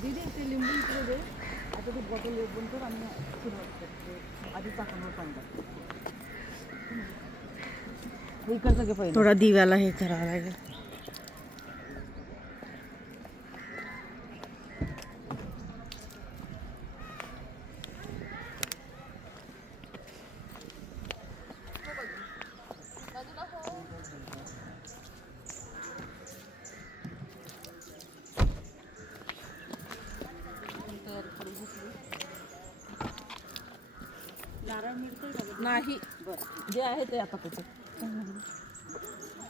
दीदी ते लिंबू इकडे दे. आता ती बॉटल ओपन कर आणि सुरुवात करते. आधी चाकणवर पाणी टाक. इकडचं घे पहिलं. थोडा दिव्याला हे करावं लागेल. नारळ मिळतंय का? नाही बरं. जे आहे ते आता त्याचे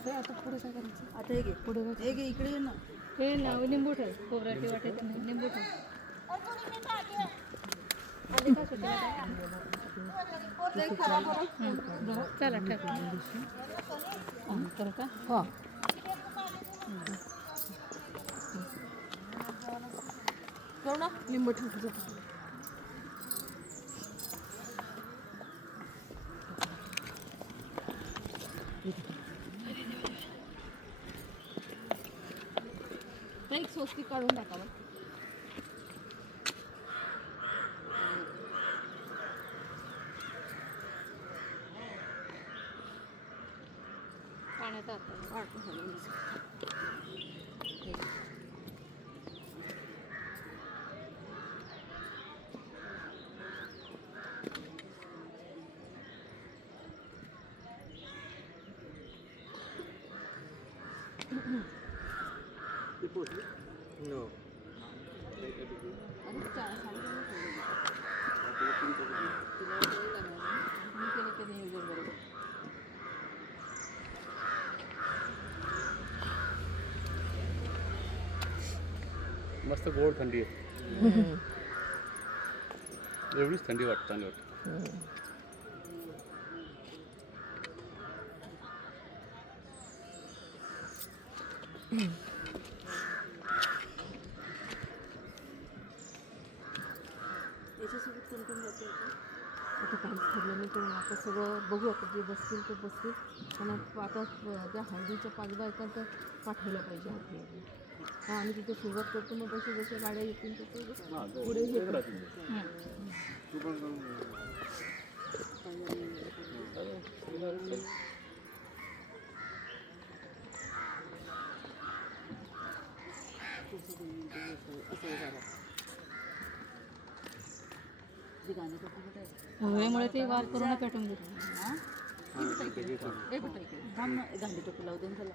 हे आता पुढे काय करायचं? आता हे घे पुढे हे घे इकडे ये ना. हे नाव लिंबू ठेव, खोबऱ्याची वाटायचं नाही, लिंबू ठेव. चला ठेव. तर का? हां. करू ना लिंबू ठेवतो. एक स्वस्तिक काढून टाकावं. पाण्यात आता No. मस्त गोड थंडी आहे. एवढीच थंडी वाटते, चांगली वाटते. याच्यासोबत कोण कोण जाते आता काहीच ठरलं नाही करून आता सगळं बघू. आता जे बसतील ते बसतील. पण आता त्या हळदीच्या 5 बायका तर पाठवल्या पाहिजे आपल्याला. हां आणि तिथे सुरुवात करतो. मग जसे जसे गाड्या येतील तसे पुढे हे हवेमुळे ते वार करून पेटून घेतलं. गांधी टोपी लावू दे त्याला.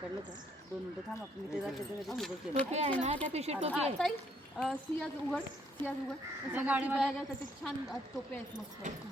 कळलं का? 2 मिनिटं थांब. आपण मी ते जाते उभं केलं. टोपी आहे ना, त्या पिशवीत टोपी आहे. सियाज उघड. त्या गाडीवाल्या छान टोपी आहेत मस्त.